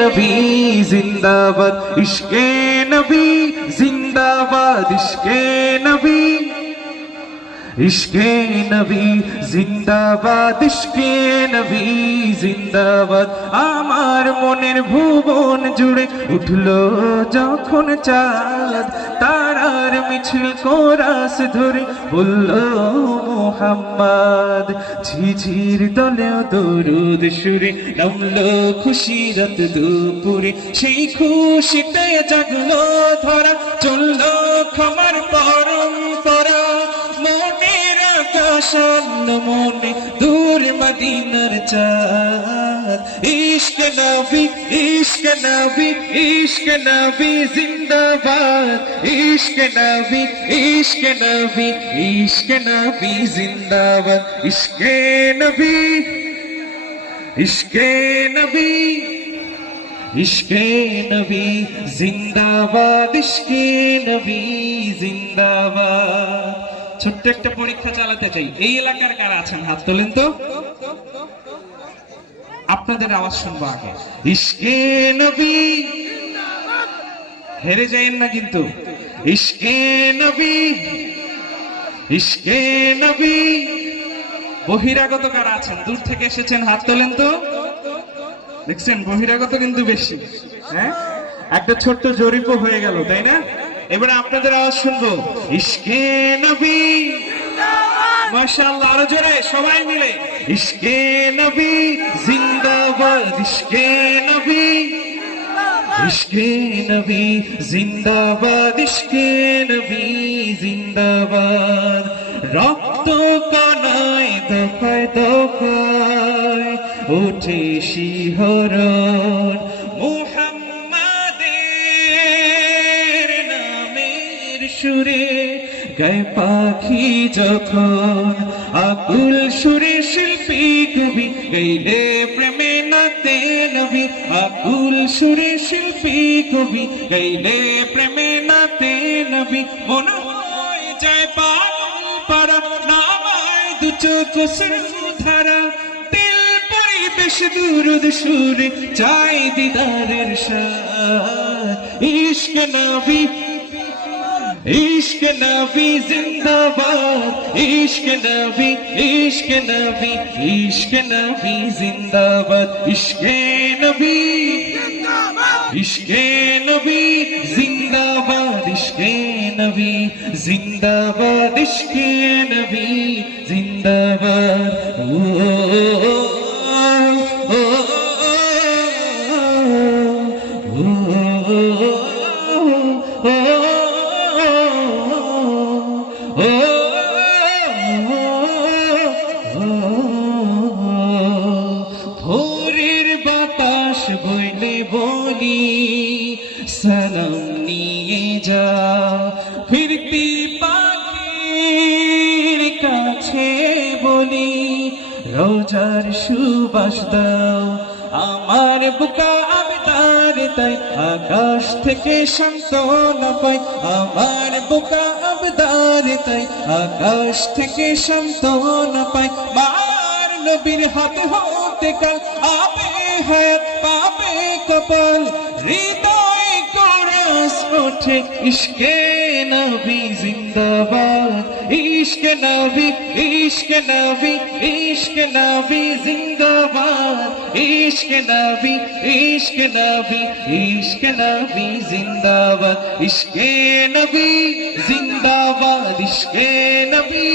নবী জিন্দাবাদ, ইশকে নবী জিন্দাবাদ, ইশকে নবী, ইশকে নবী জিন্দাবাদ, ইশকে নবী জিন্দাবাদ। আমার মনের ভুবন জুড়ে উঠলো যখন চাঁদ, তারার মিছিল কোরাস ধরে বলল মুহাম্মদ। ঝিঝির দলেও দরুদ সুরে নামলো খুশিরত দুপুরে, সেই খুশিতে জাগলো ধরা, চললো ক্ষমার পরম্পরা। মনের আকাশান্ন মনে দূর মদিনার চাঁদ, ইশক নবী, ইশক নবী, ইশক নবী জিন্দাবাদ, ইশক নবী, ইশক নবী, ইশক নবী জিন্দাবাদ, ইশকে নবী, ইশকে নবী, ইশকে নবী জিন্দাবাদ, ইশকে নবী জিন্দাবাদ। ছোট্ট একটা পরীক্ষা চালাতে চাই, এই এলাকার কারা আছেন হাত তোলেন তো, আপনাদের আওয়াজ শুনবো আগে। ইশকে নবী, হেরে যায়েন না কিন্তু। ইশকে নবী, ইশকে নবী। বহিরাগত কারা আছেন, দূর থেকে এসেছেন হাত তোলেন তো। দেখছেন বহিরাগত কিন্তু বেশি। হ্যাঁ, একটা ছোট্ট জরিপও হয়ে গেল, তাই না? এবারে আপনাদের আওয়াজ শুনবো। ইশকে নবী, মাশাআল্লাহ, আরো জোরে সবাই মিলে। ইশকে নবী জিন্দাবাদ, ইশকে নবী, ইশকে নবী জিন্দাবাদ, ইশকে নবী জিন্দাবাদ। রক্ত কণায় দফায় দফায় উঠে শিহরণ, মুহাম্মাদের নামের সুরে গায় পাখি যখন, আকুল সুরে শিল্পী কবি গাইলে প্রেমে নাতে নবী, আকুল সুরে শিল্পী কবি গাইলে প্রেমে নাতে নবী। মনে হয় যায় পাগল পারা, নামায় দু চোখ ধারা, দিল পরিবেশ দুরুদ সুরে চাই দিদারের স্বাদ। ইশক নবী, ইশক নবী জিন্দাবাদ, ইশক নবী, ইশক নবী, ইশক নবী জিন্দাবাদ, ইশকে নবী, ইশকে নবী জিন্দাবাদ, ইশকে নবী জিন্দাবাদ, ইশকে নবী জিন্দাবাদ। ভোরের বাতাস বইলে বলি সালাম নিয়ে যা, ফিরতি পাখির কাছে বলি রোজার সুবাস দাও, আমার বুকা আবদার তাই আকাশ থেকে সান্ত্বনা পাই, আমার বুকা আবদার তাই আকাশ থেকে সান্ত্বনা পাই। মার নবীর হাতে হতে কাল আপে হায়াত পাবে কপাল, হৃদয় কোরাস ওঠে ইশকে নবী জিন্দাবাদ, ইশকে নবী, ইশকে নবী, ইশকে নবী জিন্দাবাদ, ইশকে নবী, ইশকে নবী, ইশকে নবী জিন্দাবাদ, ইশকে নবী জিন্দাবাদ, ইশকে নবী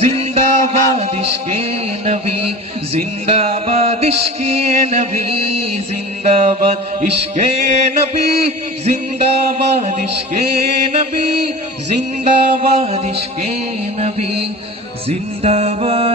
জিন্দাবাদ, ইশকে নবী জিন্দাবাদ, ইশকে নবী জিন্দাবাদ, ইশকে নবী জিন্দাবাদ, ইশকে নবী জিন্দাবাদ, ইশকে নবী জিন্দাবাদ।